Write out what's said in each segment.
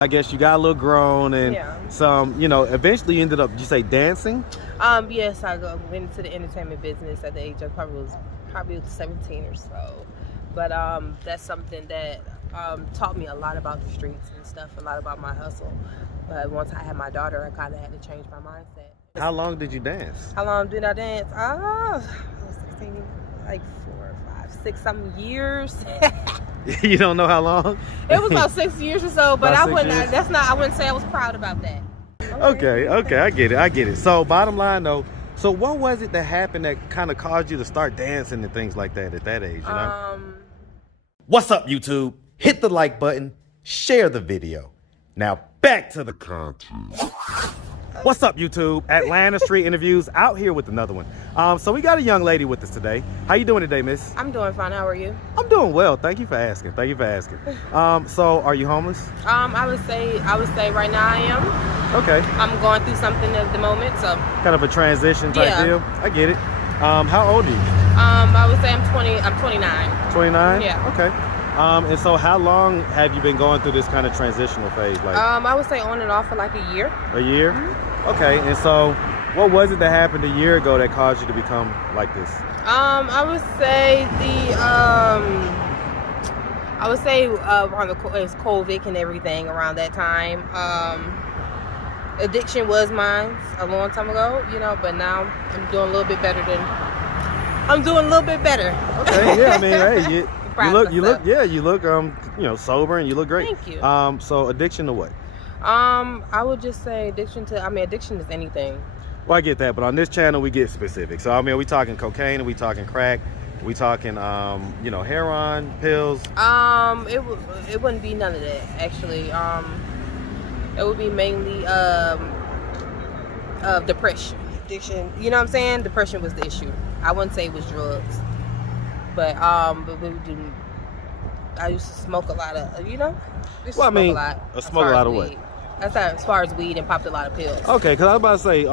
I guess you got a little grown and some, eventually you ended up, did you say dancing? Yes, I went into the entertainment business at the age of probably 17 or so. But that's something that taught me a lot about the streets and stuff, a lot about my hustle. But once I had my daughter, I kind of had to change my mindset. How long did you dance? How long did I dance? I was 16, like 4, 5, 6 some years. You don't know how long? It was about 6 years or so, but I wouldn't say I was proud about that. Okay, I get it. So bottom line though, so what was it that happened that kind of caused you to start dancing and things like that at that age, you know? What's up, YouTube? Hit the like button, share the video. Now back to the content. What's up, YouTube? Atlanta Street Interviews out here with another one. So we got a young lady with us today. How you doing today, miss? I'm doing fine. How are you? I'm doing well. Thank you for asking. So are you homeless? I would say right now I am. Okay. I'm going through something at the moment, so. Kind of a transition type deal. I get it. How old are you? I would say I'm 20. I'm 29. 29? Yeah. Okay. And so how long have you been going through this kind of transitional phase? Like, I would say on and off for like a year. A year? Mm-hmm. Okay. And so what was it that happened a year ago that caused you to become like this? I would say around it's COVID and everything around that time. Addiction was mine a long time ago, but now I'm doing a little bit better. Okay, yeah, I mean, hey, you look sober and you look great. Thank you. So addiction to what? I would just say addiction is anything. Well, I get that, but on this channel we get specific. So I mean, are we talking cocaine? Are we talking crack? Are we talking heroin, pills? It wouldn't be none of that actually. It would be mainly depression, addiction. You know what I'm saying? Depression was the issue. I wouldn't say it was drugs, but I used to smoke a lot of, Smoke a lot of what? That's as far as weed, and popped a lot of pills. Okay, because I was about to say,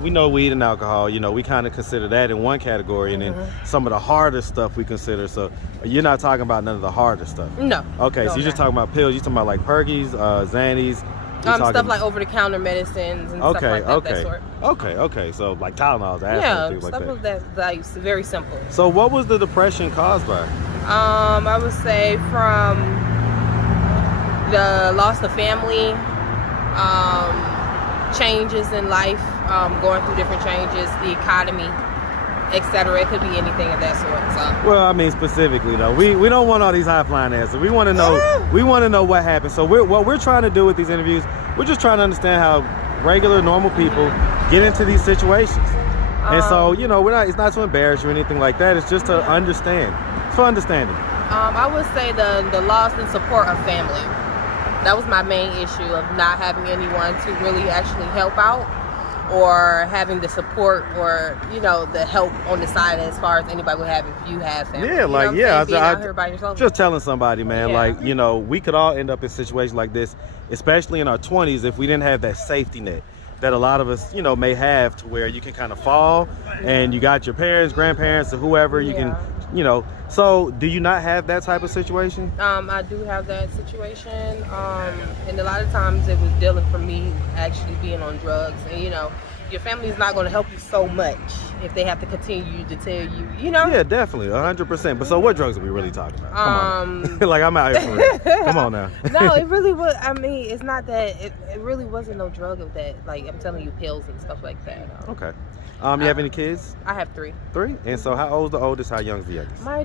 we know weed and alcohol, we kind of consider that in one category, and then some of the harder stuff we consider. So you're not talking about none of the harder stuff? No. Okay, so you're just talking about pills. You're talking about like Pergies, Xannies. Stuff like over-the-counter medicines and stuff like that sort. Okay. So like Tylenol, things like that. That's like very simple. So what was the depression caused by? I would say from the loss of family, changes in life, going through different changes, the economy, etc. It could be anything of that sort. So. Well, I mean specifically though, we don't want all these high flying answers. We want to know. We want to know what happened. So what we're trying to do with these interviews, we're just trying to understand how regular, normal people get into these situations. And so it's not to embarrass you or anything like that. It's just to understand. It's for understanding. I would say the loss and support of family. That was my main issue of not having anyone to really actually help out, or having the support or the help on the side as far as anybody would have if you have family. Yeah, being out here by yourself. Just telling somebody, man, we could all end up in situations like this, especially in our 20s, if we didn't have that safety net that a lot of us may have, to where you can kind of fall and you got your parents, grandparents, or whoever you can so do you not have that type of situation? I do have that situation, and a lot of times it was dealing for me actually being on drugs, and your family is not going to help you so much if they have to continue to tell you, Yeah, definitely, 100%. But so what drugs are we really talking about? Come on. Like, I'm out here for real. Come on now. No, it really was. I mean, it's not that. It really wasn't no drug of that. Like, I'm telling you, pills and stuff like that. Okay. You have any kids? I have 3. 3? And so how old's the oldest? How young's the youngest? My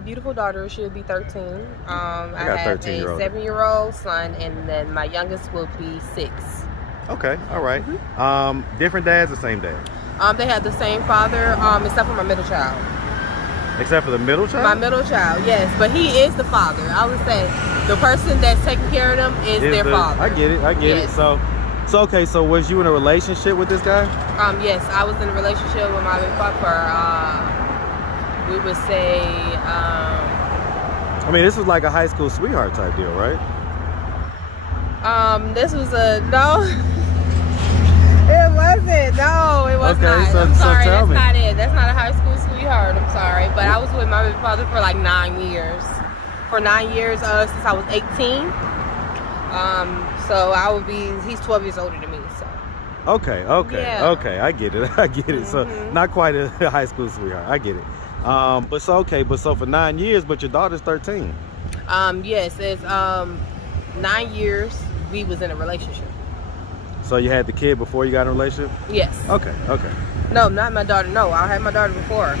beautiful daughter, she'll be 13. I got have 13-year-old. a 7-year-old son, and then my youngest will be 6. Okay, all right. Different dads or same dad? They have the same father, except for my middle child. Except for the middle child? My middle child, yes. But he is the father. I would say the person that's taking care of them is their father. I get it. So okay, so was you in a relationship with this guy? Yes, I was in a relationship with my big papa. We would say, I mean, this was like a high school sweetheart type deal, right? This was no. It wasn't. No, it was not. I'm sorry, that's not it. That's not a high school sweetheart. I'm sorry, but I was with my big father for like 9 years. For 9 years, since I was 18. So he's 12 years older than me, so. Okay, Yeah. okay, I get it. So not quite a high school sweetheart, I get it. But so for 9 years, but your daughter's 13. Yes, it's 9 years we was in a relationship. So you had the kid before you got in a relationship? Yes. Okay. No, not my daughter. No, I had my daughter before.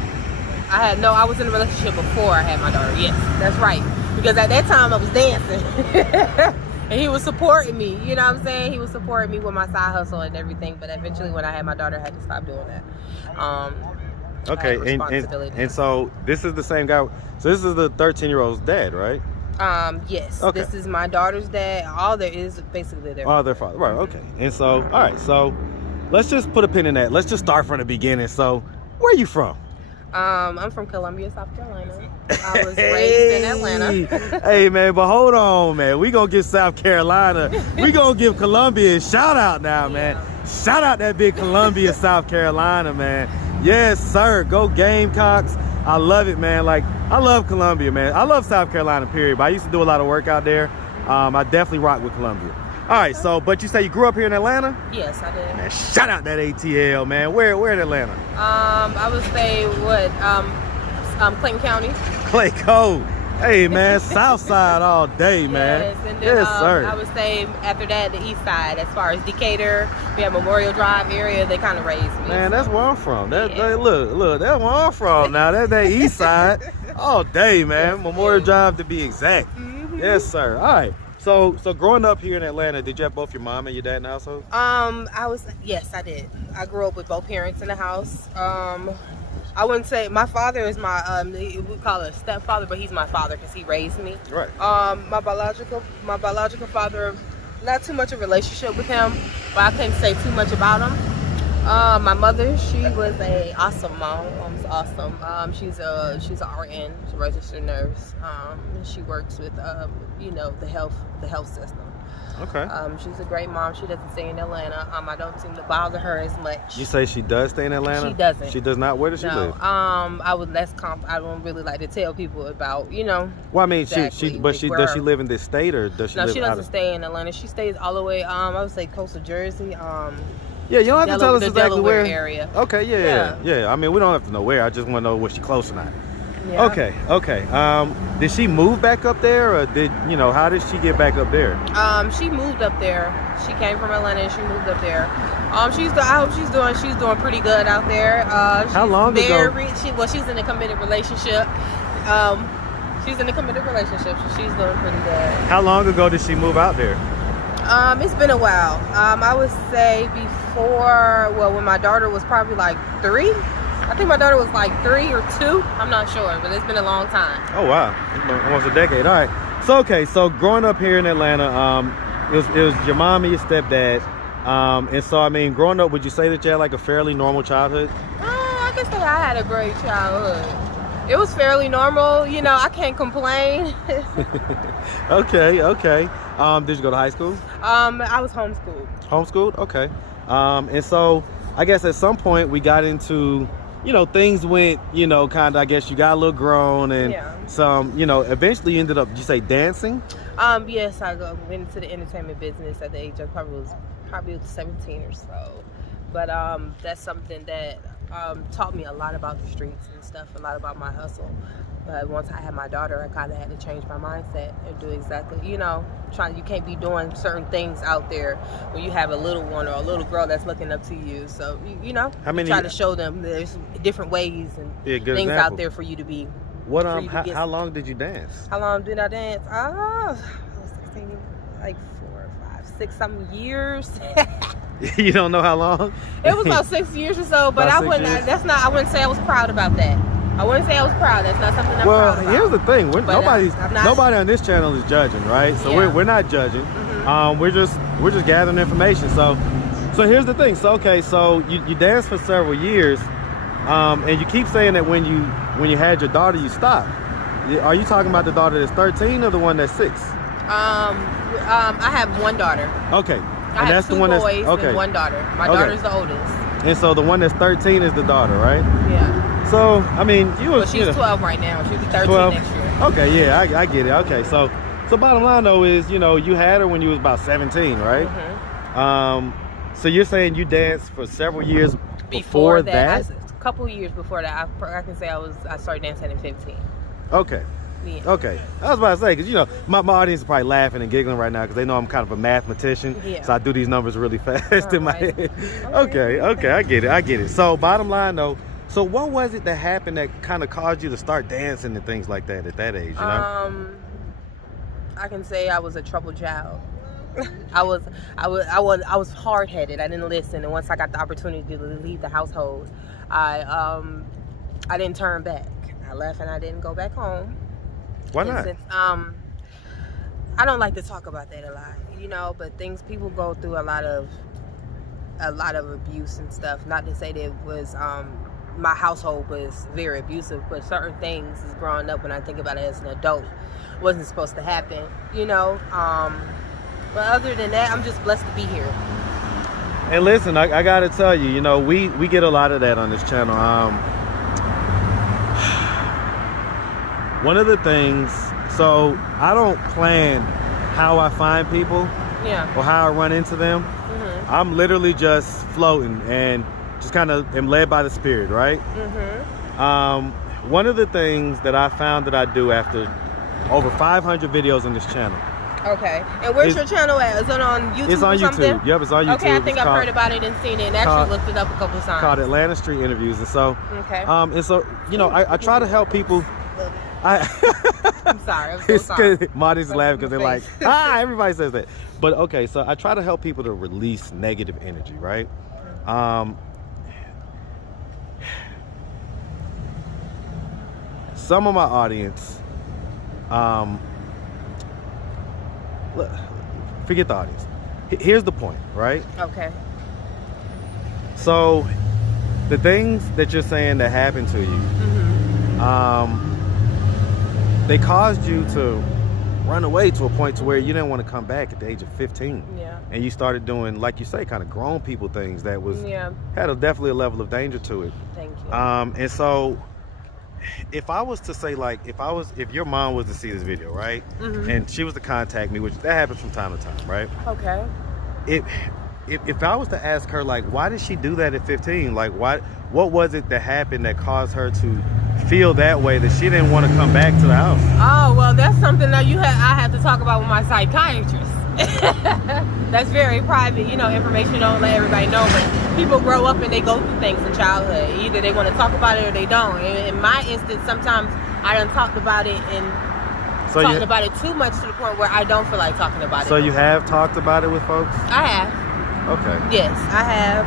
I was in a relationship before I had my daughter. Yes, that's right. Because at that time I was dancing. And he was supporting me, you know what I'm saying? He was supporting me with my side hustle and everything. But eventually when I had my daughter, I had to stop doing that. Okay, and so this is the same guy. So this is the 13-year-old's dad, right? Yes. Okay. This is my daughter's dad. All there is basically their father. Right, okay. And so, all right, so let's just put a pin in that. Let's just start from the beginning. So where are you from? I'm from Columbia, South Carolina. I was raised in Atlanta. Hey, man, but hold on, man. We gonna give South Carolina, we gonna give Columbia a shout out now, man. Shout out that big Columbia, South Carolina, man. Yes, sir. Go Gamecocks. I love it, man. Like, I love Columbia, man. I love South Carolina, period. But I used to do a lot of work out there. I definitely rock with Columbia. All right, so, but you say you grew up here in Atlanta? Yes, I did. Man, shout out that ATL, man. Where in Atlanta? I would say Clayton County. Clayco. Hey, man, South Side all day, man. Yes, and then, yes, sir. I would say after that, the east side, as far as Decatur, we have Memorial Drive area, they kind of raised me. Man, that's where I'm from. Look, that's where I'm from now. That's that east side all day, man. Yes, Memorial Drive to be exact. Yes, sir. All right. So growing up here in Atlanta, did you have both your mom and your dad in the household? Yes, I did. I grew up with both parents in the house. I wouldn't say my father is my we call it a stepfather, but he's my father because he raised me. Right. My biological father, not too much of a relationship with him, but I couldn't say too much about him. My mother, she was a awesome mom. Mom's awesome. She's an RN, she's a registered nurse. She works with the health system. Okay. She's a great mom. She doesn't stay in Atlanta. I don't seem to bother her as much. You say she does stay in Atlanta? She doesn't. She does not. Where does she live? I would I don't really like to tell people about, Well, I mean, exactly does she live in this state or does she live No, she doesn't stay in Atlanta. She stays all the way, I would say coastal Jersey. Yeah, you don't have to tell us exactly Delaware where. Area. Okay, yeah. I mean, we don't have to know where. I just want to know was she close or not. Yeah. Okay. Did she move back up there, or how did she get back up there? She moved up there. She came from Atlanta and she moved up there. I hope she's doing pretty good out there. How long ago? She's in a committed relationship. She's in a committed relationship, so she's doing pretty good. How long ago did she move out there? It's been a while. I would say when my daughter was probably like 3. I think my daughter was like 3 or 2. I'm not sure, but it's been a long time. Oh, wow. Almost a decade. All right. So growing up here in Atlanta, it was your mom and your stepdad. And so, I mean, growing up, would you say that you had like a fairly normal childhood? I guess that I had a great childhood. It was fairly normal. I can't complain. Okay. Did you go to high school? I was homeschooled. Homeschooled? Okay. And so I guess at some point we got into, things went, kind of, I guess you got a little grown and some, eventually you ended up, did you say dancing? Yes, I went into the entertainment business at the age of probably 17 or so. But that's something that taught me a lot about the streets and stuff, a lot about my hustle. But once I had my daughter, I kind of had to change my mindset and do exactly, you can't be doing certain things out there when you have a little one or a little girl that's looking up to you. So, try to show them there's different ways and things out there for you to be. How long did you dance? How long did I dance? I was 16, like 4, 5, 6 some years. You don't know how long? It was about 6 years or so, but I wouldn't say I was proud about that. I wouldn't say I was proud. That's not something I'm proud about. Well, here's the thing. Nobody on this channel is judging, right? So we're not judging. Mm-hmm. We're just gathering information. So here's the thing. So you danced for several years, and you keep saying that when you had your daughter, you stopped. Are you talking about the daughter that's 13 or the one that's 6? I have one daughter. Okay. I have 2 boys and 1 daughter. My daughter's the oldest. And so the one that's 13 is the daughter, right? Yeah. So, I mean, she's 12 right now. She'll be 13 next year. Okay, yeah, I get it. Okay, so So bottom line though is, you know, you had her when you was about 17, right? So you're saying you danced for several years before that? A couple years before that. I can say I started dancing at 15. Okay. Yeah. Okay. I was about to say, because, you know, my audience is probably laughing and giggling right now because they know I'm kind of a mathematician. Yeah. So I do these numbers really fast in my head. Okay. Okay. I get it. So bottom line though, so what was it that happened that kind of caused you to start dancing and things like that at that age, you know? I can say I was a troubled child. I was hard-headed. I didn't listen, and once I got the opportunity to leave the household, I didn't turn back. I left and I didn't go back home. Why not? Since, I don't like to talk about that a lot, you know, but people go through a lot of abuse and stuff. Not to say that it was my household was very abusive, but certain things as growing up, when I think about it as an adult, wasn't supposed to happen, you know. But other than that, I'm just blessed to be here. And listen, I gotta tell you, you know, we get a lot of that on this channel. One of the things, so I don't plan how I find people, or how I run into them. I'm literally just floating and just kind of am led by the spirit, right? One of the things that I found that I do after over 500 videos on this channel. Okay. And where's your channel at? Is it on YouTube? It's on or something? YouTube. Yep, it's on YouTube. Okay, I think I've heard about it and seen it and actually looked it up a couple of times. Called Atlanta Street Interviews. And so, and so, you know, I try to help people. I'm sorry. I'm so sorry. Marty's laughing because they're like, everybody says that. But okay, so I try to help people to release negative energy, right? Some of my audience, forget the audience. Here's the point, right? Okay. So the things that you're saying that happened to you, they caused you to run away to a point to where you didn't want to come back at the age of 15. Yeah. And you started doing, like you say, kind of grown people things that was had definitely a level of danger to it. Thank you. And so if I was to say, like, if your mom was to see this video, right, and she was to contact me, which that happens from time to time, right? Okay. If I was to ask her, like, why did she do that at 15? Like, what was it that happened that caused her to feel that way, that she didn't want to come back to the house? Oh, well, that's something that I have to talk about with my psychiatrist. That's very private, you know, information. Don't let everybody know, but people grow up and they go through things in childhood. Either they want to talk about it or they don't. In my instance, sometimes I done talked about it and talking about it too much to the point where I don't feel like talking about it. So you have talked about it with folks? I have. Okay. Yes, I have.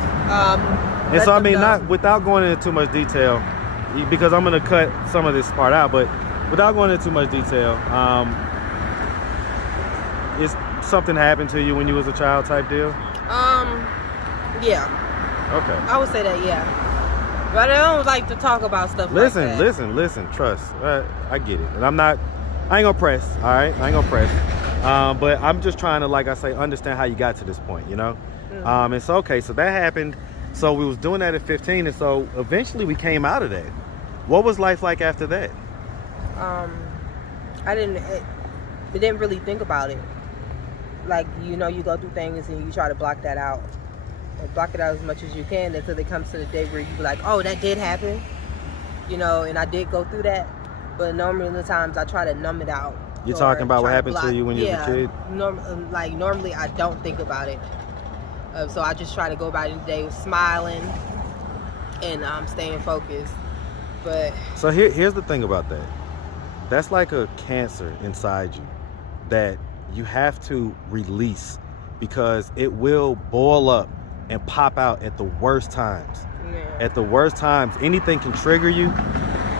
And so, I mean, not without going into too much detail, because I'm going to cut some of this part out, but without going into too much detail, is something happened to you when you was a child type deal? Yeah. Okay. I would say that, yeah. But I don't like to talk about stuff like that. Listen, trust. I get it. And I ain't gonna press, all right? I ain't gonna press. But I'm just trying to, like I say, understand how you got to this point, you know? And so, okay, so that happened. So we was doing that at 15, and so eventually we came out of that. What was life like after that? I didn't really think about it. Like, you know, you go through things and you try to block that out. And block it out as much as you can until it comes to the day where you be like, oh, that did happen. You know, and I did go through that. But normally the times I try to numb it out. You're talking about what happened to you when you were a kid? Normally I don't think about it. So I just try to go about the day smiling and staying focused. But so here's the thing about that. That's like a cancer inside you that you have to release, because it will boil up and pop out at the worst times. At the worst times, anything can trigger you.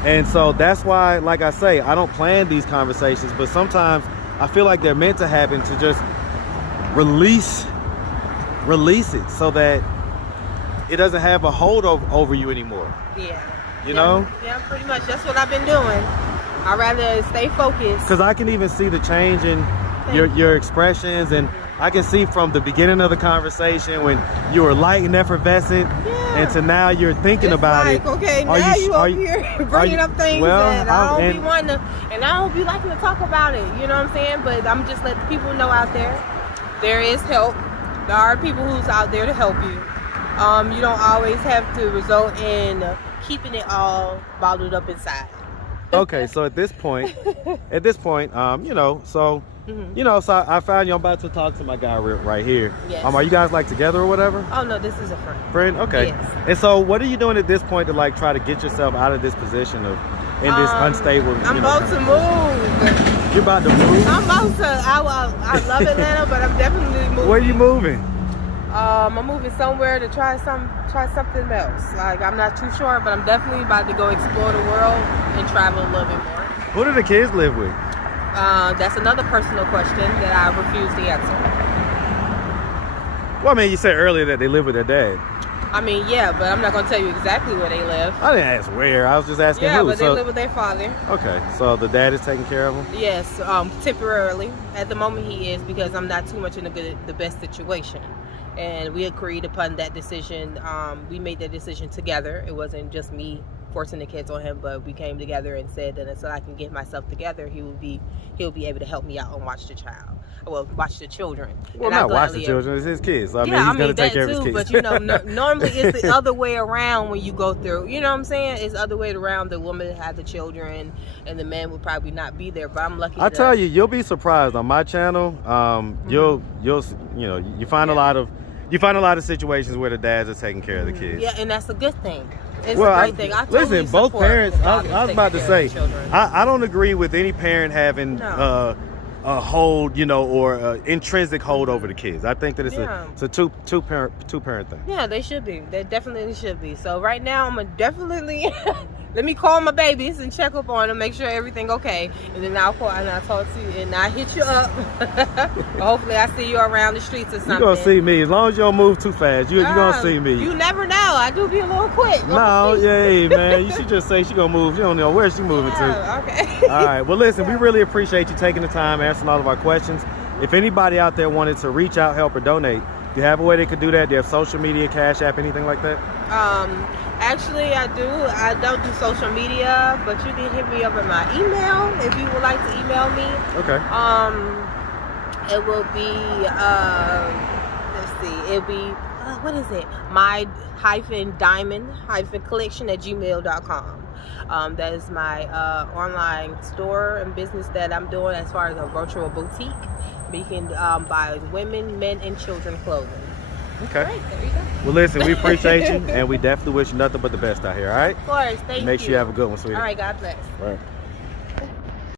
And so that's why, like I say, I don't plan these conversations, but sometimes I feel like they're meant to happen to just release it so that it doesn't have a hold over you anymore. Yeah. You know? Yeah, pretty much. That's what I've been doing. I'd rather stay focused. Because I can even see the change in your expressions, and I can see from the beginning of the conversation when you were light and effervescent, and to now you're thinking about it. Okay, now you over here bringing up things that I don't be wanting to, and I don't be liking to talk about it. You know what I'm saying? But I'm just letting people know out there is help. There are people who's out there to help you. You don't always have to result in keeping it all bottled up inside. Okay, so at this point, you know, so you know, so I found you. I'm about to talk to my guy right here. Yes. Are you guys like together or whatever? Oh no, this is a friend. Friend, okay. Yes. And so, what are you doing at this point to like try to get yourself out of this position of in this unstable? I'm about to move. You're about to move? I'm about to. I love Atlanta, but I'm definitely moving. Where are you moving? I'm moving somewhere to try something else. Like, I'm not too sure, but I'm definitely about to go explore the world and travel a little bit more. Who do the kids live with? That's another personal question that I refuse to answer. Well, I mean, you said earlier that they live with their dad. I mean, yeah, but I'm not going to tell you exactly where they live. I didn't ask where. I was just asking who. Yeah, but they live with their father. Okay, so the dad is taking care of them? Yes, temporarily. At the moment he is, because I'm not too much in the best situation. And we agreed upon that decision. We made that decision together. It wasn't just me forcing the kids on him, but we came together and said that until I can get myself together, he'll be able to help me out and watch the child. Well, watch the children. Well, not watch the children, it's his kids. So, I mean, he's going to take care of his kids. But you know, normally it's the other way around when you go through. You know what I'm saying? It's the other way around. The woman had the children, and the man would probably not be there. But I'm lucky. I tell you, you'll be surprised on my channel. You'll you find a lot of situations where the dads are taking care of the kids. Yeah, and that's a good thing. It's a great thing. I totally listen, both parents. I was about to say, children. I don't agree with any parent having a hold, or intrinsic hold over the kids. I think that it's a two parent thing. Yeah, they should be. They definitely should be. So right now, I'm gonna definitely let me call my babies and check up on them, make sure everything okay, and then I'll call and I'll talk to you and I'll hit you up. Hopefully, I see you around the streets or something. You gonna see me as long as you don't move too fast. You gonna see me. You never know. I do be a little quick. No, yeah, man. You should just say she gonna move. You don't know where she moving to. Okay. All right. Well, listen, we really appreciate you taking the time, answering all of our questions. If anybody out there wanted to reach out, help, or donate, do you have a way they could do that? Do you have social media, Cash App, anything like that? Actually, I do. I don't do social media, but you can hit me up at my email if you would like to email me. Okay. It will be, let's see, it'll be, what is it? my-diamond-collection@gmail.com. That is my online store and business that I'm doing as far as a virtual boutique. You can buy women, men, and children clothing. Okay. All right, there you go. Well, listen, we appreciate you, and we definitely wish you nothing but the best out here, all right? Of course, thank you. Make sure you have a good one, sweetie. All right, God bless. All right.